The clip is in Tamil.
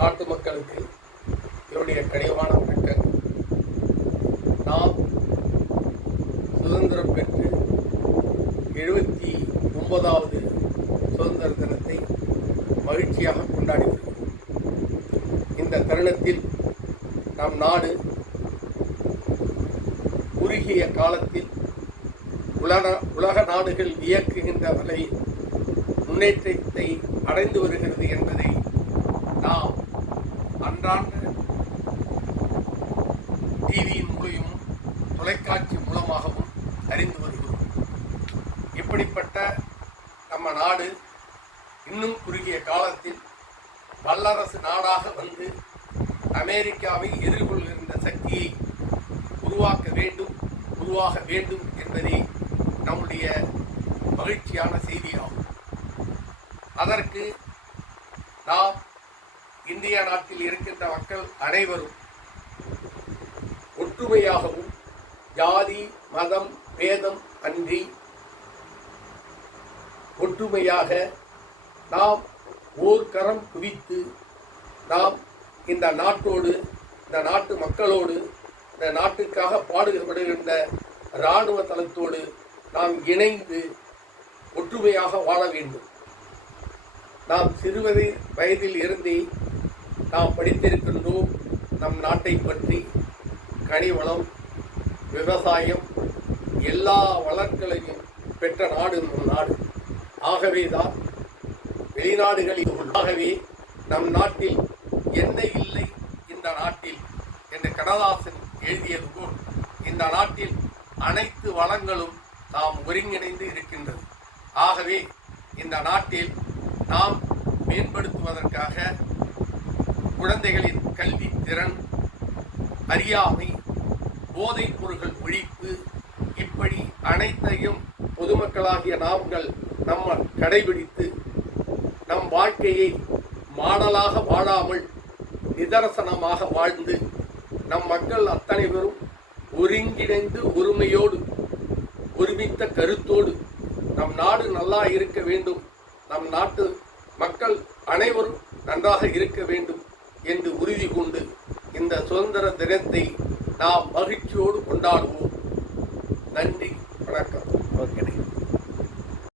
நாட்டு மக்களுக்கு என்னுடைய கனிவான வணக்கங்கள். நாம் சுதந்திரம் பெற்று 79வது சுதந்திர தினத்தை மகிழ்ச்சியாக கொண்டாடி வருகிறோம். இந்த தருணத்தில் நம் நாடு குறுகிய காலத்தில் உலக நாடுகள் இயக்குகின்ற வகையில் முன்னேற்றத்தை அடைந்து வருகிறது என்பதை நாம் அன்றாட டிவியின் மூலமும் தொலைக்காட்சி மூலமாகவும் அறிந்து வருகிறோம். இப்படிப்பட்ட நம்ம நாடு இன்னும் குறுகிய காலத்தில் வல்லரசு நாடாக வந்து அமெரிக்காவை எதிர்கொள்கின்ற சக்தியை உருவாக வேண்டும் என்பதே நம்முடைய மகிழ்ச்சியான செய்தியாகும். அதற்கு நாம் இந்திய நாட்டில் இருக்கின்ற மக்கள் அனைவரும் ஒற்றுமையாகவும் ஜாதி மதம் பேதம் அன்றி ஒற்றுமையாக நாம் ஓர் கரம் குவித்து நாம் இந்த நாட்டோடு, இந்த நாட்டு மக்களோடு, இந்த நாட்டுக்காக பாடுபடுகின்ற இராணுவ தளத்தோடு நாம் இணைந்து ஒற்றுமையாக வாழ வேண்டும். நாம் வயதில் இருந்தே நாம் படித்திருக்கின்றோம் நம் நாட்டை பற்றி. கனிவளம், விவசாயம், எல்லா வளங்களையும் பெற்ற நாடு நம் நாடு. ஆகவேதான் வெளிநாடுகளில் ஆகவே நம் நாட்டில் எண்ணெய் இல்லை இந்த நாட்டில் என்று கண்ணதாசன் எழுதியது போல் இந்த நாட்டில் அனைத்து வளங்களும் நாம் ஒருங்கிணைந்து இருக்கின்றது. ஆகவே இந்த நாட்டில் நாம் மேம்படுத்துவதற்காக குழந்தைகளின் கல்வி திறன், அறியாமை, போதைப் பொருட்கள் ஒழிப்பு, இப்படி அனைத்தையும் பொதுமக்களாகிய நாங்கள் நம்ம கடைபிடித்து நம் வாழ்க்கையை மாடலாக வாழாமல் நிதர்சனமாக வாழ்ந்து நம் மக்கள் அத்தனை பேரும் ஒருங்கிணைந்து ஒருமையோடு ஒருமித்த கருத்தோடு நம் நாடு நல்லா இருக்க வேண்டும், நம் நாட்டு மக்கள் அனைவரும் நன்றாக இருக்க வேண்டும் என்று உறுதி கொண்டு இந்த சுதந்திர தினத்தை நாம் மகிழ்ச்சியோடு கொண்டாடுவோம். நன்றி, வணக்கம். ஓகே.